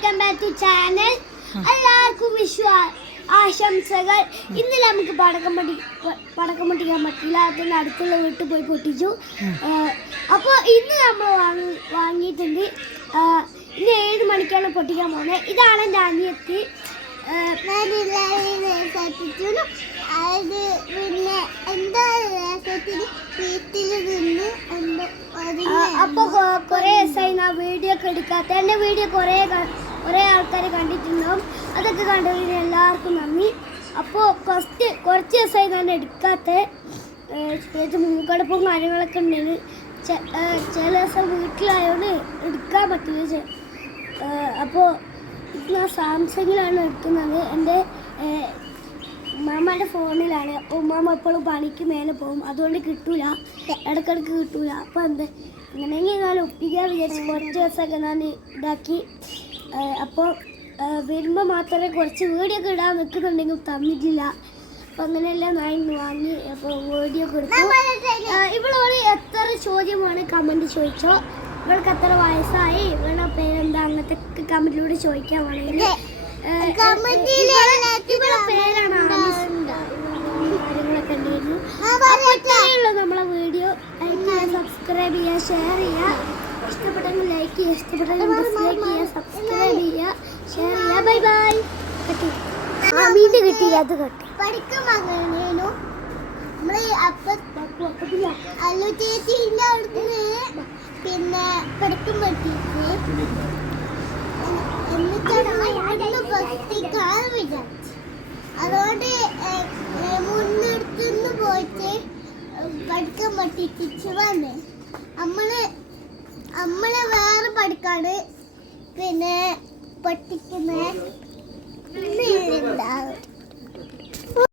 Welcome back to channel. എല്ലാവർക്കും ആശംസകൾ. ഇന്ന് നമുക്ക് പടക്കം പൊട്ടിക്കാൻ പറ്റില്ല, അതിന് അടുത്തുള്ള വീട്ടിൽ പോയി പൊട്ടിച്ചു. അപ്പോൾ ഇന്ന് നമ്മൾ വാങ്ങിയിട്ടുണ്ട്. ഇന്ന് 7 മണിക്കാണ് പൊട്ടിക്കാൻ പോകുന്നത്. ഇതാണ് എൻ്റെ അനിയത്തി. അപ്പോൾ കുറേ ദിവസമായി ഞാൻ വീഡിയോ ഒക്കെ എടുക്കാത്ത. എൻ്റെ വീഡിയോ കുറേ ആൾക്കാർ കണ്ടിട്ടുണ്ടാവും. അതൊക്കെ കണ്ടതിന് എല്ലാവർക്കും നന്ദി. അപ്പോൾ കുറച്ച് ദിവസമായി ഞാൻ എടുക്കാത്ത. മൂക്കടപ്പും കാര്യങ്ങളൊക്കെ ഉണ്ടായിരുന്നു. ചില ദിവസം വീട്ടിലായതുകൊണ്ട് എടുക്കാൻ പറ്റില്ല. അപ്പോൾ ഇത് ഞാൻ സാംസങ്ങിലാണ് എടുക്കുന്നത്. എൻ്റെ ഉമ്മാമ്മയുടെ ഫോണിലാണ്. അപ്പോൾ ഉമ്മാമ്മ എപ്പോഴും പണിക്ക് മേലെ പോകും, അതുകൊണ്ട് കിട്ടൂല, ഇടയ്ക്കിടയ്ക്ക് കിട്ടൂല. അപ്പോൾ അങ്ങനെയെങ്കിൽ ഞാൻ ഒപ്പിക്കാൻ വിചാരിച്ച് കുറച്ച് ദിവസമൊക്കെ ഞാൻ ഇതാക്കി. അപ്പോൾ വരുമ്പോൾ മാത്രമേ കുറച്ച് വീഡിയോ ഒക്കെ ഇടാൻ നിൽക്കുന്നുണ്ടെങ്കിൽ തന്നിട്ടില്ല. അപ്പോൾ അങ്ങനെയെല്ലാം ഞാൻ ഇന്ന് വാങ്ങി. അപ്പോൾ വീഡിയോ കൊടുത്തു. ഇവളോട് എത്ര ചോദ്യമാണ് കമൻറ്റ് ചോദിച്ചോ. ഇവൾക്ക് എത്ര വയസ്സായി, ഇവളുടെ പേരെന്താ, അങ്ങനത്തെ കമൻറ്റിലൂടെ ചോദിക്കാൻ വേണമെങ്കിൽ ഇവളുടെ പേരാണ് കാര്യങ്ങളൊക്കെ ഉണ്ടായിരുന്നു. അപ്പോൾ നമ്മളെ വീഡിയോ ലൈക്ക് ചെയ്യുക, സബ്സ്ക്രൈബ് ചെയ്യുക, ഷെയർ ചെയ്യുക. ഇഷ്ടപ്പെട്ടെങ്കിൽ ലൈക്ക് ചെയ്യുക, ഇഷ്ടപ്പെട്ടെങ്കിൽ ഡിസ്ലൈക്ക് ചെയ്യുക, സബ്സ്ക്രൈബ് ചെയ്യുക, ഷെയർ ചെയ്യുക. Bye bye. മീൻ കിട്ടിയില്ല, അത് കട്ടി പഠിക്കും. പിന്നെ പഠിക്കും പറ്റിയിട്ട് അതുകൊണ്ട് മുന്നെടുത്തുനിന്ന് പോയിട്ട് പഠിക്കാൻ പറ്റിച്ച് വന്നേ. നമ്മളെ വേറെ പഠിക്കാണ് പിന്നെ പഠിക്കുന്നത്.